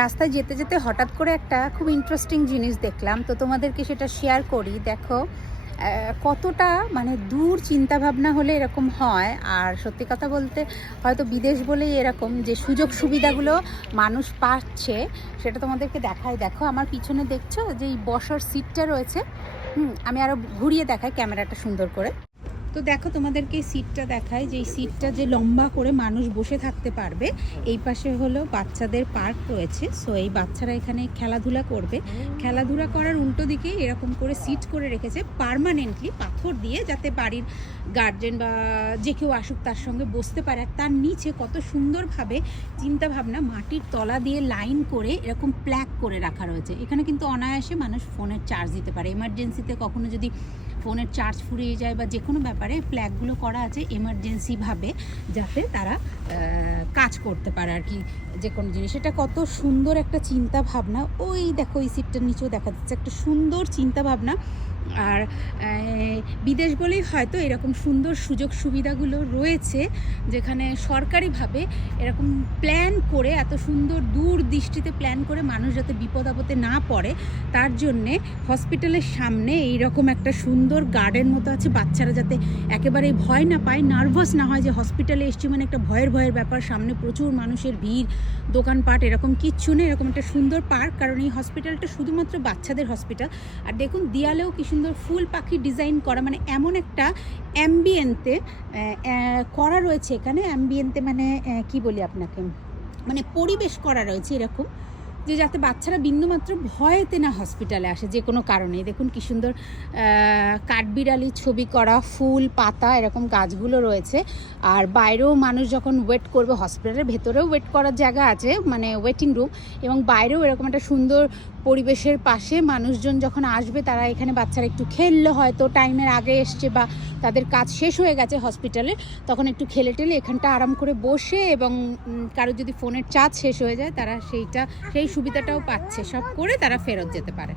রাস্তায় যেতে যেতে হঠাৎ করে একটা খুব ইন্টারেস্টিং জিনিস দেখলাম, তো তোমাদেরকে সেটা শেয়ার করি। দেখো কতটা মানে দূর চিন্তা ভাবনা হলে এরকম হয়। আর সত্যি কথা বলতে হয়তো বিদেশ বলেই এরকম যে সুযোগ সুবিধাগুলো মানুষ পাচ্ছে, সেটা তোমাদেরকে দেখাই। দেখো আমার পিছনে দেখছো যে এই বসার সিটটা রয়েছে, আমি আরও ঘুরিয়ে দেখাই ক্যামেরাটা সুন্দর করে। তো দেখো তোমাদেরকে এই সিটটা দেখায়, যে এই সিটটা যে লম্বা করে মানুষ বসে থাকতে পারবে। এই পাশে হলো বাচ্চাদের পার্ক রয়েছে, সো এই বাচ্চারা এখানে খেলাধুলা করবে। খেলাধুলা করার উল্টো দিকে এরকম করে সিট করে রেখেছে পার্মানেন্টলি পাথর দিয়ে, যাতে বাড়ির গার্জেন বা যে কেউ আসুক তার সঙ্গে বসতে পারে। আর তার নিচে কত সুন্দরভাবে চিন্তাভাবনা মাটির তলা দিয়ে লাইন করে এরকম প্ল্যাক করে রাখা রয়েছে। এখানে কিন্তু অনায়াসে মানুষ ফোনের চার্জ দিতে পারে। এমার্জেন্সিতে কখনো যদি ফোনের চার্জ ফুরিয়ে যায় বা যে কোনো ব্যাপারে ফ্ল্যাগগুলো করা আছে এমার্জেন্সিভাবে, যাতে তারা কাজ করতে পারে আর কি, যে কোনো জিনিস। এটা কত সুন্দর একটা চিন্তা ভাবনা। ওই দেখো এই সিটটার নিচেও দেখা যাচ্ছে একটা সুন্দর চিন্তা ভাবনা। আর বিদেশ বলেই হয়তো এরকম সুন্দর সুযোগ সুবিধাগুলো রয়েছে, যেখানে সরকারিভাবে এরকম প্ল্যান করে, এত সুন্দর দূর দৃষ্টিতে প্ল্যান করে মানুষ যাতে বিপদ আপদে না পড়ে, তার জন্যে হসপিটালের সামনে এইরকম একটা সুন্দর গার্ডেন মতো আছে। বাচ্চারা যাতে একেবারে ভয় না পায়, নার্ভাস না হয় যে হসপিটালে এসছি মানে একটা ভয়ের ব্যাপার, সামনে প্রচুর মানুষের ভিড়, দোকানপাট, এরকম কিচ্ছু নেই। এরকম একটা সুন্দর পার্ক, কারণ এই হসপিটালটা শুধুমাত্র বাচ্চাদের হসপিটাল। আর দেখুন দেয়ালেও কি সুন্দর ফুল পাখি ডিজাইন করা, মানে এমন একটা অ্যাম্বিয়েন্টে করা রয়েছে এখানে। অ্যাম্বিয়েন্টে মানে কি বলি আপনাকে, মানে পরিবেশ করা রয়েছে এরকম, যে যাতে বাচ্চারা বিন্দুমাত্র ভয়েতে না হসপিটালে আসে যে কোনো কারণে। দেখুন কি সুন্দর কাঠবিড়ালির ছবি করা, ফুল পাতা এরকম গাছগুলো রয়েছে। আর বাইরেও মানুষ যখন ওয়েট করবে, হসপিটালের ভেতরেও ওয়েট করার জায়গা আছে, মানে ওয়েটিং রুম, এবং বাইরেও এরকম একটা সুন্দর পরিবেশের পাশে মানুষজন যখন আসবে, তারা এখানে বাচ্চারা একটু খেললো, হয়তো টাইমের আগে এসছে বা তাদের কাজ শেষ হয়ে গেছে হসপিটালে, তখন একটু খেলে টেলে এখানটা আরাম করে বসে, এবং কারো যদি ফোনের চার্জ শেষ হয়ে যায় তারা সেই সুবিধাটাও পাচ্ছে, সব করে তারা ফেরত যেতে পারে।